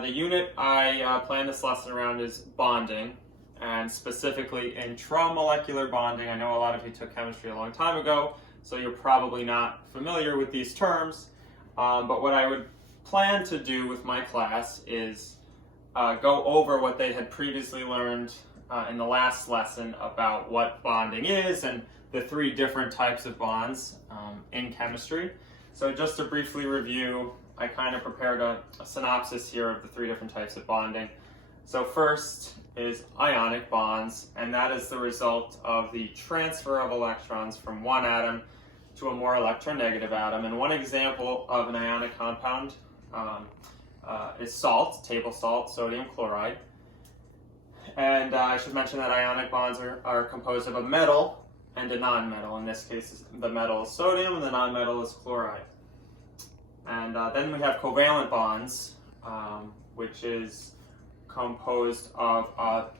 The unit I plan this lesson around is bonding, and specifically intramolecular bonding. I know a lot of you took chemistry a long time ago, so you're probably not familiar with these terms, but what I would plan to do with my class is go over what they had previously learned in the last lesson about what bonding is and the three different types of bonds in chemistry. So just to briefly review, I kind of prepared a synopsis here of the three different types of bonding. So first is ionic bonds, and that is the result of the transfer of electrons from one atom to a more electronegative atom. And one example of an ionic compound is salt, table salt, sodium chloride. And I should mention that ionic bonds are composed of a metal and a non-metal. In this case, the metal is sodium and the non-metal is chloride. And then we have covalent bonds, which is composed of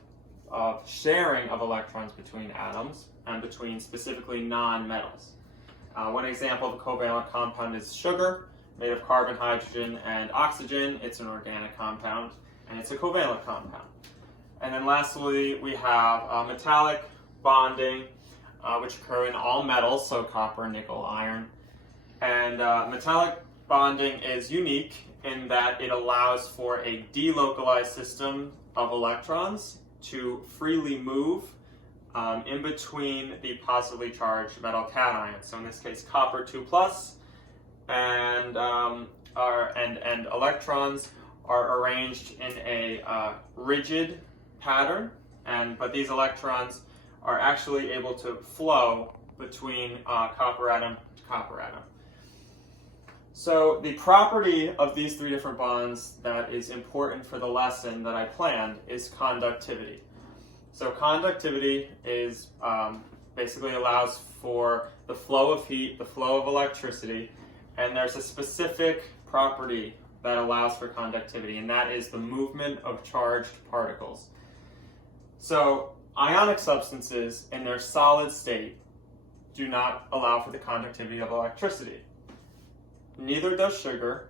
sharing of electrons between atoms and between specifically non-metals. One example of a covalent compound is sugar, made of carbon, hydrogen, and oxygen. It's an organic compound, and it's a covalent compound. And then lastly, we have metallic bonding, which occur in all metals, so copper, nickel, iron. And metallic bonding is unique in that it allows for a delocalized system of electrons to freely move in between the positively charged metal cations. So in this case, copper 2+, and electrons are arranged in a rigid pattern, but these electrons are actually able to flow between copper atom to copper atom. So the property of these three different bonds that is important for the lesson that I planned is conductivity. So conductivity is basically allows for the flow of heat, the flow of electricity, and there's a specific property that allows for conductivity, and that is the movement of charged particles. So ionic substances in their solid state do not allow for the conductivity of electricity. Neither does sugar,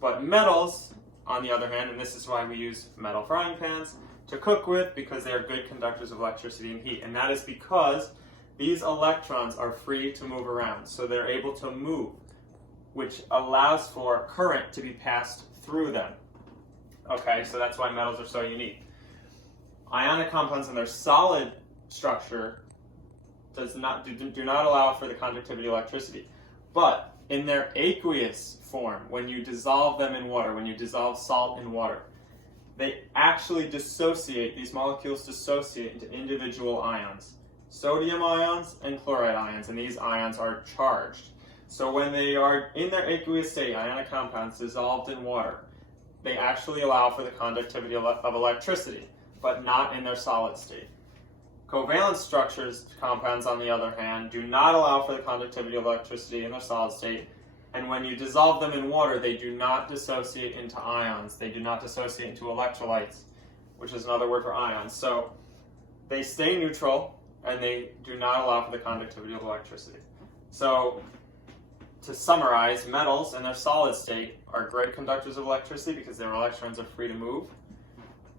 but metals, on the other hand, and this is why we use metal frying pans to cook with, because they are good conductors of electricity and heat. And that is because these electrons are free to move around, so they're able to move, which allows for current to be passed through them. Okay, so that's why metals are so unique. Ionic compounds in their solid structure do not allow for the conductivity of electricity. But in their aqueous form, when you dissolve them in water, when you dissolve salt in water, they actually dissociate, these molecules dissociate into individual ions, sodium ions and chloride ions, and these ions are charged. So when they are in their aqueous state, ionic compounds dissolved in water, they actually allow for the conductivity of electricity, but not in their solid state. Covalent structures, compounds on the other hand, do not allow for the conductivity of electricity in their solid state, and when you dissolve them in water, they do not dissociate into ions. They do not dissociate into electrolytes, which is another word for ions. So they stay neutral, and they do not allow for the conductivity of electricity. So to summarize, metals in their solid state are great conductors of electricity because their electrons are free to move.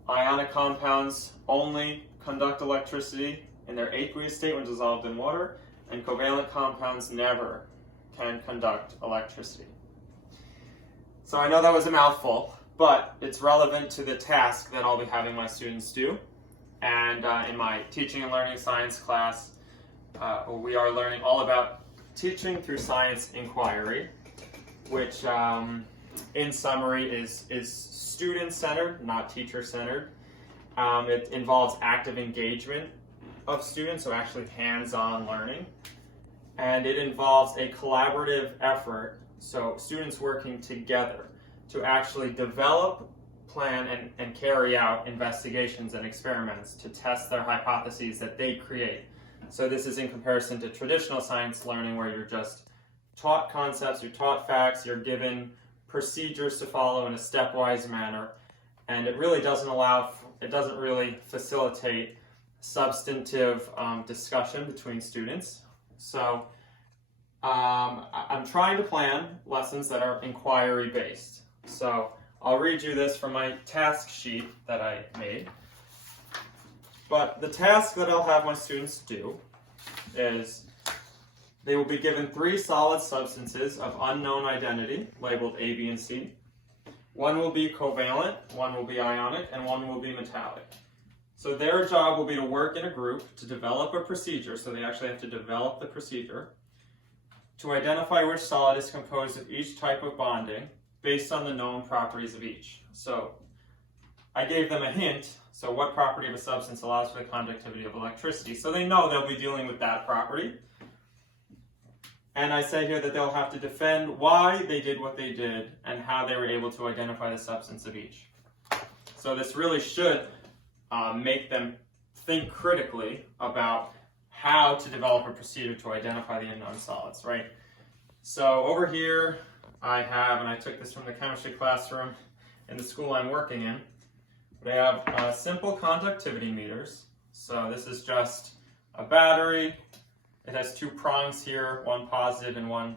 Ionic compounds only conduct electricity in their aqueous state when dissolved in water, and covalent compounds never can conduct electricity. So I know that was a mouthful, but it's relevant to the task that I'll be having my students do. And in my teaching and learning science class, we are learning all about teaching through science inquiry, which in summary is student-centered, not teacher-centered. It involves active engagement of students, so actually hands-on learning. And it involves a collaborative effort, so students working together to actually develop, plan, and carry out investigations and experiments to test their hypotheses that they create. So this is in comparison to traditional science learning, where you're just taught concepts, you're taught facts, you're given procedures to follow in a stepwise manner, and it really doesn't really facilitate substantive discussion between students. So I'm trying to plan lessons that are inquiry-based. So I'll read you this from my task sheet that I made. But the task that I'll have my students do is they will be given 3 solid substances of unknown identity, labeled A, B, and C. One will be covalent, one will be ionic, and one will be metallic. So their job will be to work in a group to develop a procedure, so they actually have to develop the procedure, to identify which solid is composed of each type of bonding based on the known properties of each. So I gave them a hint, so what property of a substance allows for the conductivity of electricity? So they know they'll be dealing with that property. And I say here that they'll have to defend why they did what they did and how they were able to identify the substance of each. So this really should make them think critically about how to develop a procedure to identify the unknown solids, right? So over here I have, and I took this from the chemistry classroom in the school I'm working in, they have simple conductivity meters. So this is just a battery. It has 2 prongs here, one positive and one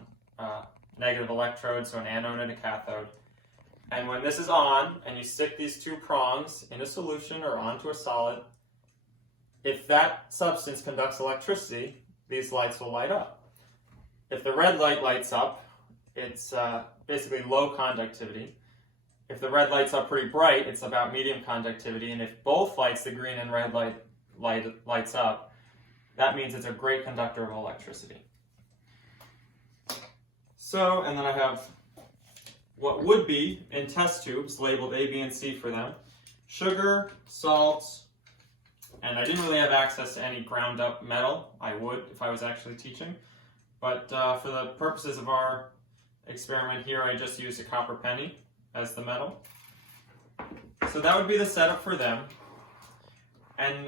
negative electrode, so an anode and a cathode. And when this is on, and you stick these 2 prongs in a solution or onto a solid, if that substance conducts electricity, these lights will light up. If the red light lights up, it's basically low conductivity. If the red lights up pretty bright, it's about medium conductivity. And if both lights, the green and red lights up, that means it's a great conductor of electricity. So, and then I have what would be in test tubes labeled A, B, and C for them. Sugar, salt, and I didn't really have access to any ground up metal. I would if I was actually teaching. But for the purposes of our experiment here, I just used a copper penny as the metal. So that would be the setup for them. And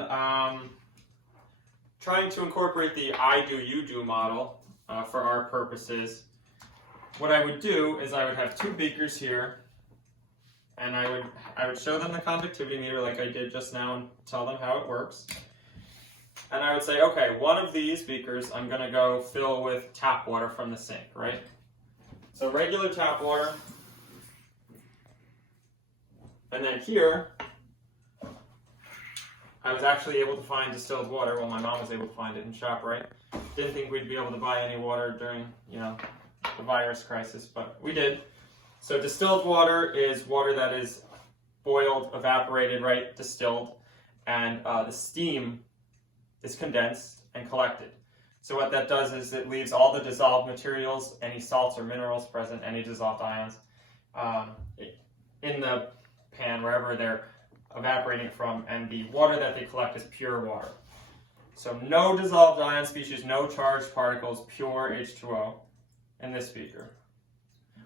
trying to incorporate the I do, you do model for our purposes, what I would do is I would have 2 beakers here, and I would show them the conductivity meter like I did just now and tell them how it works. And I would say, okay, one of these beakers I'm going to go fill with tap water from the sink, right? So regular tap water. And then here, I was actually able to find distilled water. Well, my mom was able to find it in ShopRite. Didn't think we'd be able to buy any water during, the virus crisis, but we did. So distilled water is water that is boiled, evaporated, right, distilled, and the steam is condensed and collected. So what that does is it leaves all the dissolved materials, any salts or minerals present, any dissolved ions, in the pan, wherever they're evaporating from, and the water that they collect is pure water. So no dissolved ion species, no charged particles, pure H2O in this beaker.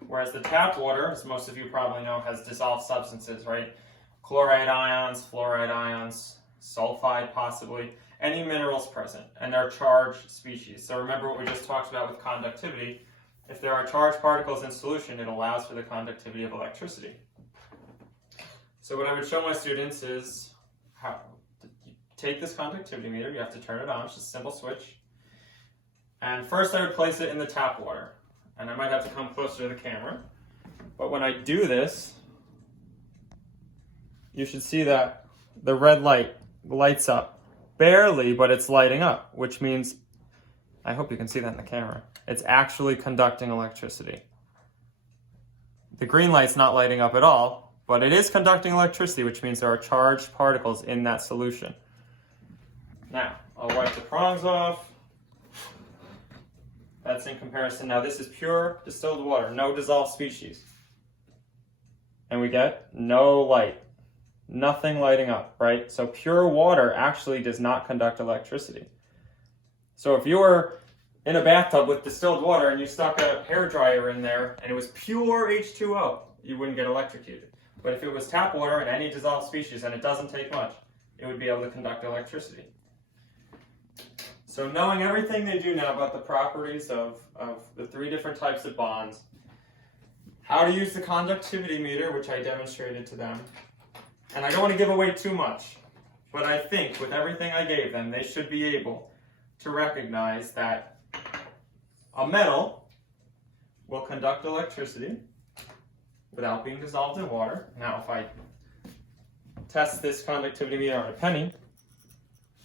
Whereas the tap water, as most of you probably know, has dissolved substances, right? Chloride ions, fluoride ions, sulfide possibly, any minerals present, and they're charged species. So remember what we just talked about with conductivity. If there are charged particles in solution, it allows for the conductivity of electricity. So what I would show my students is how to take this conductivity meter, you have to turn it on, it's just a simple switch. And first I would place it in the tap water. And I might have to come closer to the camera. But when I do this, you should see that the red light lights up. Barely, but it's lighting up, which means, I hope you can see that in the camera, it's actually conducting electricity. The green light's not lighting up at all, but it is conducting electricity, which means there are charged particles in that solution. Now, I'll wipe the prongs off. That's in comparison. Now this is pure distilled water, no dissolved species. And we get no light. Nothing lighting up, right? So pure water actually does not conduct electricity. So if you were in a bathtub with distilled water and you stuck a hairdryer in there and it was pure H2O, you wouldn't get electrocuted. But if it was tap water and any dissolved species, and it doesn't take much, it would be able to conduct electricity. So knowing everything they do now about the properties of the 3 different types of bonds, how to use the conductivity meter, which I demonstrated to them, and I don't want to give away too much, but I think with everything I gave them, they should be able to recognize that a metal will conduct electricity, without being dissolved in water. Now, if I test this conductivity meter on a penny,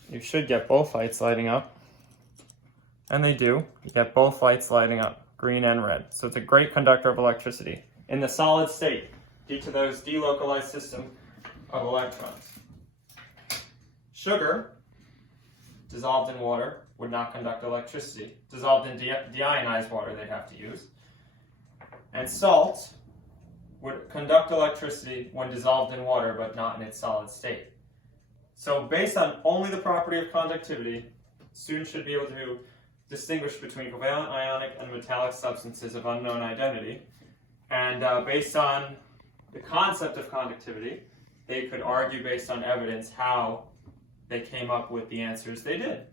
you should get both lights lighting up. And they do. You get both lights lighting up, green and red. So it's a great conductor of electricity in the solid state due to those delocalized system of electrons. Sugar, dissolved in water, would not conduct electricity. Dissolved in deionized water, they'd have to use. And salt would conduct electricity when dissolved in water, but not in its solid state. So based on only the property of conductivity, students should be able to distinguish between covalent, ionic, and metallic substances of unknown identity. And based on the concept of conductivity, they could argue based on evidence how they came up with the answers they did.